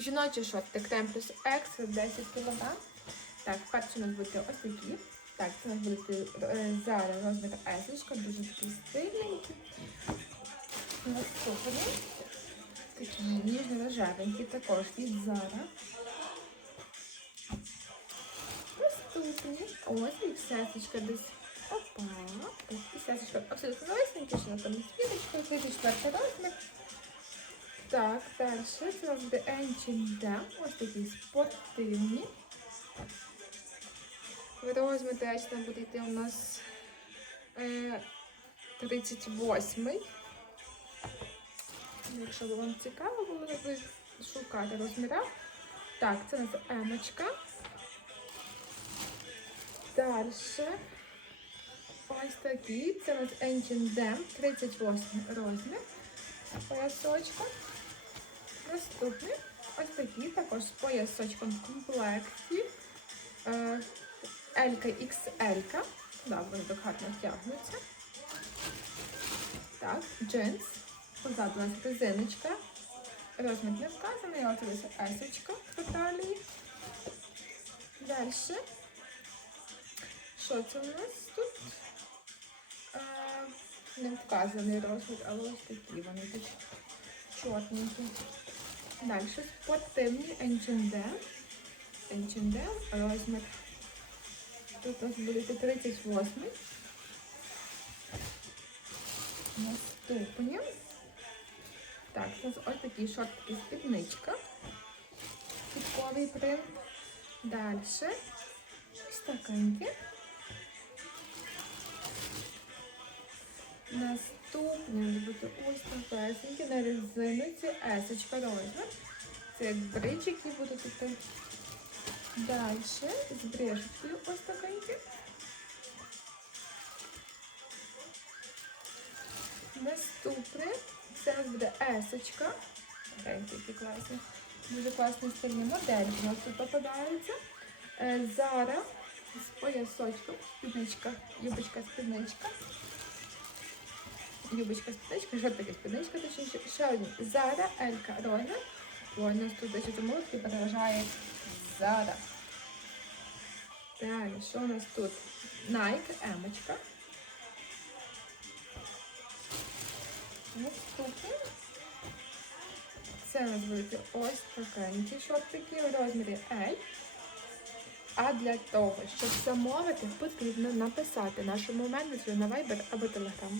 Жіночий шортик Крем плюс екстра 10 кг. Так, перші у нас будуть ось такі. Так, це у нас буде зараз розмір есочка, дуже такий стильненький. Наступний. Такі ніжно-рожевенькі, також від Zara. Наступні. Ось і сесочка десь. Опа. Так, і сесочка абсолютно новесенькі, що на там світочка, 34 розмір. Так, далі це у нас буде H&M. Ось такі спортивні. Там буде йти у нас е, 38-й. Якщо вам цікаво було, ви шукати розміра. Так, це у нас емочка. Далі. Ось такі. Це у нас H&M, 38 розмір. Поясочка. Наступний. Ось такі, також з поясочком в комплекті. Е, Елька XL. Да, вони так гарно втягнуться. Так, джинс. Позаду у нас резиночка. Розмір не вказаний, але це есочка по талії. Далі. Що це у нас тут? Е, не вказаний розмір, але ось такі вони тут чорненькі. Далі спортивні H&M. H&M, розмір. Тут у нас буде 38. Наступні. Так, у нас ось такі шортики спідничка. Підковий принт. Далі. Ось Наступні буде ось такесенькі на резинці есочка розмір. Це як бриджики будуть іти. Далі з брежечкою ось такенькі. Наступне це нас буде есочка. Гляньте, які класні. Дуже класні стильні моделі у нас тут попадаються. Е, Зара з поясочком, спідничка, юбочка, спідничка. Юбочка, спідничка, що таке спідничка, точніше. Ще одні. Зара, Елька, Роза. Ой, у нас тут десь таки переважає Зара. Далі, що у нас тут? Nike, Емочка. Наступне. Це у нас будуть ось такенькі шортики в розмірі L. А для того, щоб замовити, потрібно написати нашому менеджеру на Viber або Telegram.